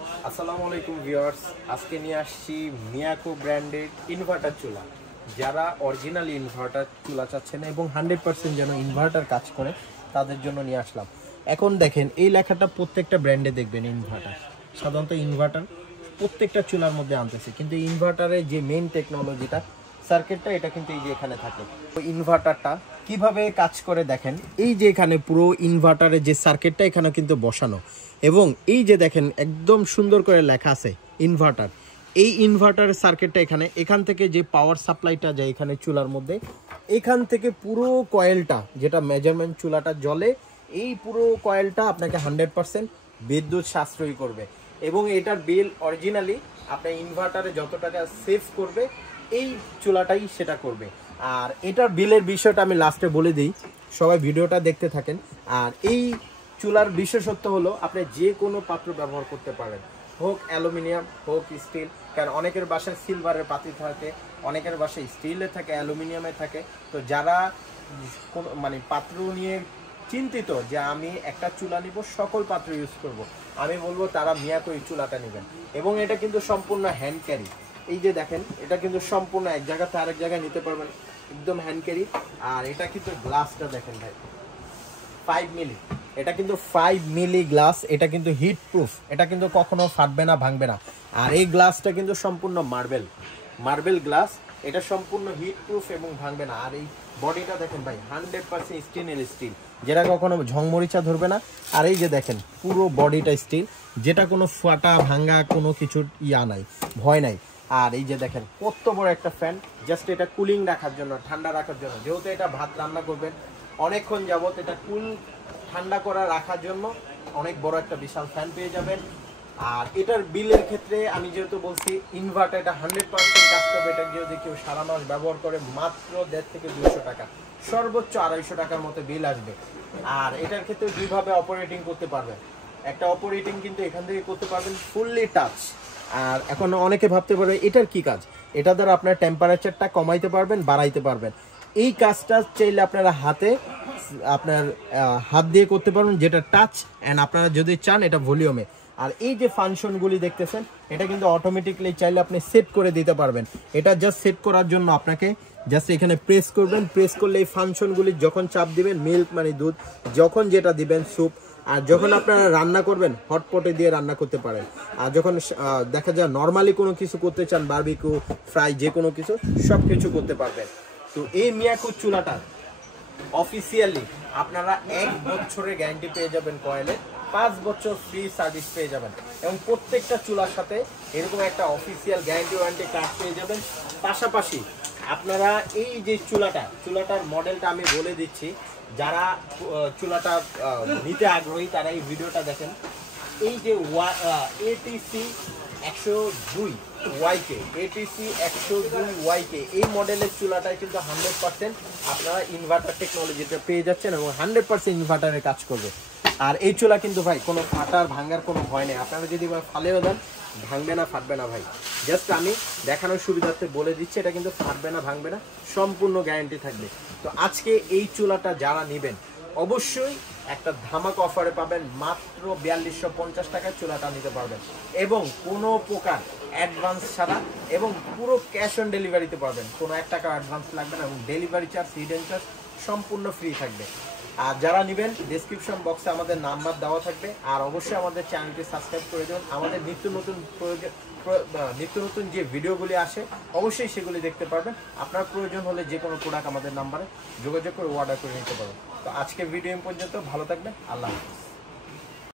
আসসালামু আলাইকুম ভিউয়ার্স, আজকে নিয়ে আসছি মিয়াকো ব্র্যান্ডের ইনভার্টার চুলা। যারা অরিজিনাল ইনভার্টার চুলা চাচ্ছেন এবং 100% যেন ইনভার্টার কাজ করে তাদের জন্য নিয়ে আসলাম। এখন দেখেন এই লেখাটা প্রত্যেকটা ব্র্যান্ডে দেখবেন ইনভার্টার, সাধারণত ইনভার্টার প্রত্যেকটা চুলার মধ্যে আনতেছে, কিন্তু ইনভার্টারের যে মেইন টেকনোলজিটা সার্কিটটা এটা কিন্তু এই যে এখানে থাকে। তো ইনভার্টারটা কিভাবে কাজ করে দেখেন, এই যে এখানে পুরো ইনভার্টারের যে সার্কিটটা এখানে কিন্তু বসানো, এবং এই যে দেখেন একদম সুন্দর করে লেখা আছে ইনভার্টার। এই ইনভার্টারের সার্কিটটা এখান থেকে যে পাওয়ার সাপ্লাইটা যায় এখানে চুলার মধ্যে, এখান থেকে পুরো কয়েলটা যেটা মেজারমেন্ট চুলাটা জ্বলে, এই পুরো কয়েলটা আপনাকে 100% বিদ্যুৎ সাশ্রয়ী করবে। এবং এটার বিল অরিজিনালি আপনার ইনভার্টারে যত টাকা সেভ করবে এই চুলাটাই সেটা করবে। আর এটার বিলের বিষয়টা আমি লাস্টে বলে দিই, সবাই ভিডিওটা দেখতে থাকেন। আর এই চুলার বিশেষত্ব হলো আপনি যে কোনো পাত্র ব্যবহার করতে পারেন, হোক অ্যালুমিনিয়াম হোক স্টিল। কারণ অনেকের বাসায় সিলভারের পাতিল থাকে, অনেকের বাসায় স্টিলে থাকে, অ্যালুমিনিয়ামে থাকে। তো যারা মানে পাত্র নিয়ে চিন্তিত যে আমি একটা চুলা নিব, সকল পাত্র ইউজ করব, আমি বলবো তারা মিয়াকো এই চুলাটা নেবেন। এবং এটা কিন্তু সম্পূর্ণ হ্যান্ড ক্যারি। এই যে দেখেন এটা কিন্তু সম্পূর্ণ এক জায়গা থেকে আরেক জায়গায় নিতে পারবেন, একদম হ্যান্ড ক্যারি। আর এটা কিন্তু গ্লাসটা দেখেন ভাই, 5 মিলি, এটা কিন্তু 5 মিলি গ্লাস, এটা কিন্তু হিট প্রুফ, এটা কিন্তু কখনো ফাটবে না, ভাঙবে না। আর এই গ্লাসটা কিন্তু সম্পূর্ণ মার্বেল গ্লাস, এটা সম্পূর্ণ হিট প্রুফ এবং ভাঙবে না। আর এই বডিটা দেখেন ভাই, 100% স্টেনলেস স্টিল, যেটা কখনো ঝংমরিচা ধরবে না। আর এই যে দেখেন পুরো বডিটা স্টিল, যেটা কোনো ফাটা ভাঙা কোনো কিছুর নাই, ভয় নাই। আর এই যে দেখেন কত বড় একটা ফ্যান, জাস্ট এটা কুলিং রাখার জন্য, ঠান্ডা রাখার জন্য। যেহেতু এটা ভাত রান্না করবেন অনেকক্ষণ যাবত, এটা ঠান্ডা করা রাখার জন্য অনেক বড় একটা বিশাল ফ্যান পেয়ে যাবেন। আর এটার বিলের ক্ষেত্রে আমি যেহেতু বলছি ইনভার্টার, এটা 100% কাজ করবে। এটা যদি কেউ সারা মাস ব্যবহার করে মাত্র 150 থেকে 200 টাকা, সর্বোচ্চ 250 টাকার মতো বিল আসবে। আর এটার ক্ষেত্রে দুইভাবে অপারেটিং করতে পারবেন। একটা অপারেটিং কিন্তু এখান থেকে করতে পারবেন ফুললি টাচ। আর এখন অনেকে ভাবতে পারে এটার কি কাজ, এটা দ্বারা আপনার টেম্পারেচারটা কমাইতে পারবেন, বাড়াইতে পারবেন। এই কাজটা চাইলে আপনারা আপনার হাত দিয়ে করতে পারবেন, যেটা টাচ। অ্যান্ড আপনারা যদি চান এটা ভলিউমে। আর এই যে ফাংশনগুলি দেখতেছেন, এটা কিন্তু অটোমেটিকলি চাইলে আপনি সেট করে দিতে পারবেন। এটা জাস্ট সেট করার জন্য আপনাকে জাস্ট এখানে প্রেস করবেন, প্রেস করলে এই ফাংশনগুলি যখন চাপ দিবেন, মিল্ক মানে দুধ, যখন যেটা দিবেন স্যুপ। আর যখন আপনারা রান্না করবেন হটপটে দিয়ে রান্না করতে পারেন। আর যখন দেখা যায় নর্মালি কোনো কিছু করতে চান, বারবিকিউ, ফ্রাই, যে কোনো কিছু সব কিছু করতে পারবেন। তো এই মিয়াকো চুলাটা অফিসিয়ালি আপনারা 1 বছরের গ্যারান্টি পেয়ে যাবেন, কয়েলে 5 বছর ফ্রি সার্ভিস পেয়ে যাবেন, এবং প্রত্যেকটা চুলার সাথে এরকম একটা অফিসিয়াল গ্যারান্টি ওয়ারেন্টি কার্ড পেয়ে যাবেন। পাশাপাশি আপনারা এই যে চুলাটার মডেলটা আমি বলে দিচ্ছি, যারা চুলাটা নিতে আগ্রহী তারা এই ভিডিওটা দেখেন। এই যে ATC 102 YK, ATC 102 YK, এই মডেলের চুলাটাই কিন্তু 100% আপনারা ইনভার্টার টেকনোলজিটা পেয়ে যাচ্ছেন, এবং 100% ইনভার্টারে কাজ করবে। আর এই চুলা কিন্তু ভাই কোনো ফাটার ভাঙার কোনো ভয় নেই। আপনারা যদি ফালেও দেন, ভাঙবে না, ফাটবে না ভাই। জাস্ট আমি দেখানোর সুবিধার্থে বলে দিচ্ছি, এটা কিন্তু ফাটবে না, ভাঙবে না, সম্পূর্ণ গ্যারান্টি থাকবে। তো আজকে এই চুলাটা যারা নেবেন অবশ্যই একটা ধামাক অফারে পাবেন, মাত্র 4250 টাকায় চুলাটা নিতে পারবেন, এবং কোনো প্রকার অ্যাডভান্স ছাড়া, এবং পুরো ক্যাশ অন ডেলিভারিতে পাবেন। কোনো 1 টাকা অ্যাডভান্স লাগবে না, এবং ডেলিভারি চার্জ, হিডেন চার্জ সম্পূর্ণ ফ্রি থাকবে। আর যারা নেবেন ডেসক্রিপশন বক্সে আমাদের নাম্বার দেওয়া থাকবে। আর অবশ্যই আমাদের চ্যানেলটি সাবস্ক্রাইব করে দেবেন। আমাদের নিত্য নতুন যে ভিডিওগুলি আসে অবশ্যই সেগুলি দেখতে পারবেন। আপনার প্রয়োজন হলে যে কোনো প্রোডাক্ট আমাদের নাম্বারে যোগাযোগ করে অর্ডার করে নিতে পারবেন। তো আজকের ভিডিও পর্যন্ত, ভালো থাকবেন, আল্লাহ হাফেজ।